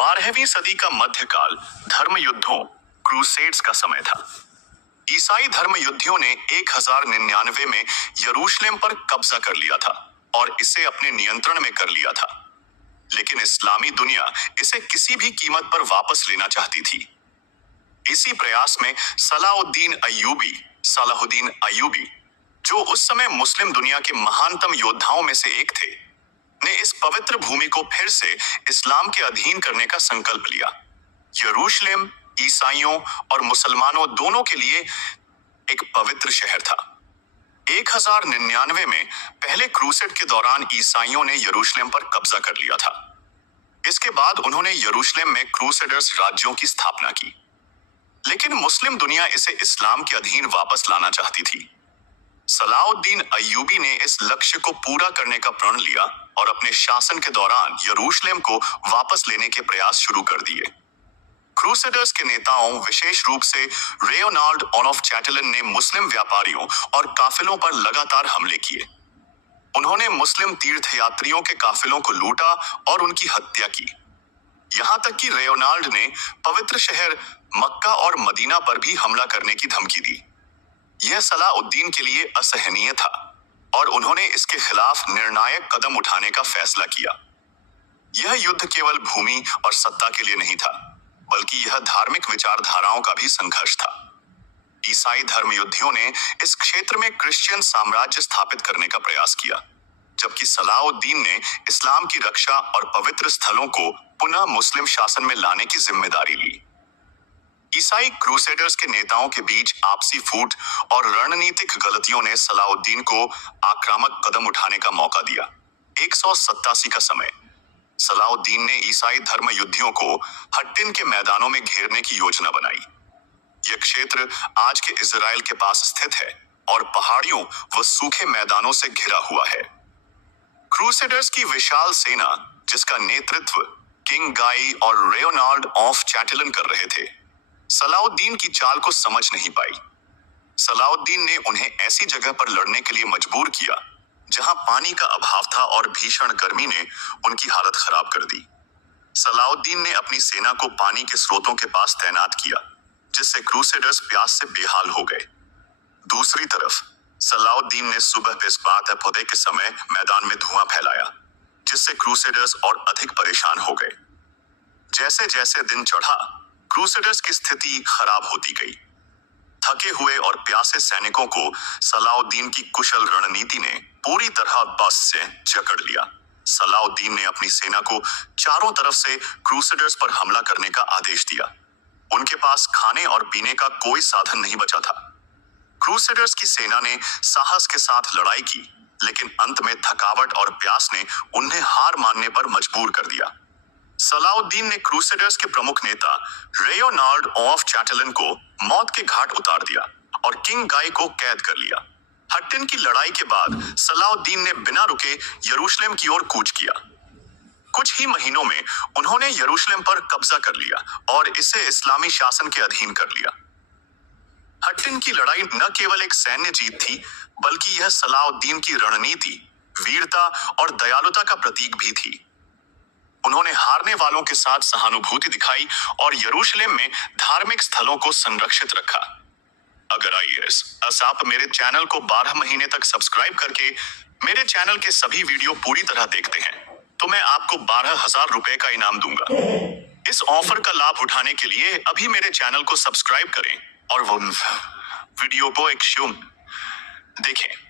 12वीं सदी का मध्यकाल धर्म युद्धों क्रूसेड्स का समय था। ईसाई धर्म युद्धियों ने 1099 में यरूशलेम पर कब्जा कर लिया था और इसे अपने नियंत्रण में कर लिया था, लेकिन इस्लामी दुनिया इसे किसी भी कीमत पर वापस लेना चाहती थी। इसी प्रयास में सलाहुद्दीन अय्यूबी, जो उस समय मुस्लिम दुनिया के महानतम योद्धाओं में से एक थे, ने इस पवित्र भूमि को फिर से इस्लाम के अधीन करने का संकल्प लिया। यरूशलेम ईसाइयों और मुसलमानों दोनों के लिए एक पवित्र शहर था। 1099 में पहले क्रूसेड के दौरान ईसाइयों ने यरूशलेम पर कब्जा कर लिया था। इसके बाद उन्होंने यरूशलेम में क्रूसेडर्स राज्यों की स्थापना की, लेकिन मुस्लिम दुनिया इसे इस्लाम के अधीन वापस लाना चाहती थी। सलाहुद्दीन अय्यूबी ने इस लक्ष्य को पूरा करने का प्रण लिया और अपने शासन के दौरान यरूशलेम को वापस लेने के प्रयास शुरू कर दिए। क्रूसेडर्स के नेताओं, विशेष रूप से रेयोनाल्ड ऑफ चैटलन, ने मुस्लिम व्यापारियों और काफिलों पर लगातार हमले किए। उन्होंने मुस्लिम तीर्थयात्रियों के काफिलों को लूटा और उनकी हत्या की। यहाँ तक कि रेयोनाल्ड ने पवित्र शहर मक्का और मदीना पर भी हमला करने की धमकी दी। यह सलाहुद्दीन के लिए असहनीय था और उन्होंने इसके खिलाफ निर्णायक कदम उठाने का फैसला किया। यह युद्ध केवल भूमि और सत्ता के लिए नहीं था, बल्कि यह धार्मिक विचारधाराओं का भी संघर्ष था। ईसाई धर्मयुद्धियों ने इस क्षेत्र में क्रिश्चियन साम्राज्य स्थापित करने का प्रयास किया, जबकि सलाहुद्दीन ने इस्लाम की रक्षा और पवित्र स्थलों को पुनः मुस्लिम शासन में लाने की जिम्मेदारी ली। ईसाई क्रूसेडर्स के नेताओं के बीच आपसी फूट और रणनीतिक गलतियों ने सलाहुद्दीन को आक्रामक कदम उठाने का मौका दिया। 187 का समय, सलाहुद्दीन ने ईसाई धर्म युद्धियों को हट्टिन के मैदानों में घेरने की योजना बनाई। यह क्षेत्र आज के इजराइल के पास स्थित है और पहाड़ियों व सूखे मैदानों से घिरा हुआ है। क्रूसेडर्स की विशाल सेना, जिसका नेतृत्व किंग गाई और रेयोनाल्ड ऑफ चैटलन कर रहे थे, सलाहुद्दीन की चाल को समझ नहीं पाई। सलाहुद्दीन ने उन्हें ऐसी जगह पर लड़ने के लिए मजबूर किया जहां पानी का अभाव था और भीषण गर्मी ने उनकी हालत खराब कर दी। सलाहुद्दीन ने अपनी सेना को पानी के स्रोतों के पास तैनात किया, जिससे क्रूसेडर्स प्यास से बेहाल हो गए। दूसरी तरफ सलाहुद्दीन ने सुबह बिस्बात-ए-फतेह के समय मैदान में धुआं फैलाया, जिससे क्रूसेडर्स और अधिक परेशान हो गए। जैसे जैसे दिन चढ़ा, क्रूसेडर्स की स्थिति खराब होती गई। थके हुए और प्यासे सैनिकों को सलाहुद्दीन की कुशल रणनीति ने पूरी तरह बस से जकड़ लिया। सलाहुद्दीन ने अपनी सेना को चारों तरफ से क्रूसेडर्स पर हमला करने का आदेश दिया। उनके पास खाने और पीने का कोई साधन नहीं बचा था। क्रूसेडर्स की सेना ने साहस के साथ लड़ाई की, लेकिन अंत में थकावट और प्यास ने उन्हें हार मानने पर मजबूर कर दिया। सलाहुद्दीन ने क्रूसेडर्स के प्रमुख नेता रेयोनाल्ड ऑफ चैटलन को मौत के घाट उतार दिया और किंग गाई को कैद कर लिया। हट्टिन की लड़ाई के बाद सलाहुद्दीन ने बिना रुके यरूशलेम की ओर कूच किया। कुछ ही महीनों में उन्होंने यरूशलेम पर कब्जा कर लिया और इसे इस्लामी शासन के अधीन कर लिया। हट्टिन की लड़ाई न केवल एक सैन्य जीत थी, बल्कि यह सलाहुद्दीन की रणनीति, वीरता और दयालुता का प्रतीक भी थी। उन्होंने हारने वालों के साथ सहानुभूति दिखाई और यरूशलेम में धार्मिक स्थलों को संरक्षित रखा। अगर आप मेरे चैनल को 12 महीने तक सब्सक्राइब करके मेरे चैनल के सभी वीडियो पूरी तरह देखते हैं, तो मैं आपको 12,000 रुपए का इनाम दूंगा। इस ऑफर का लाभ उठाने के लिए अभी मेरे चैनल को सब्सक्राइब करें और वो वीडियो को एक शूम देखें।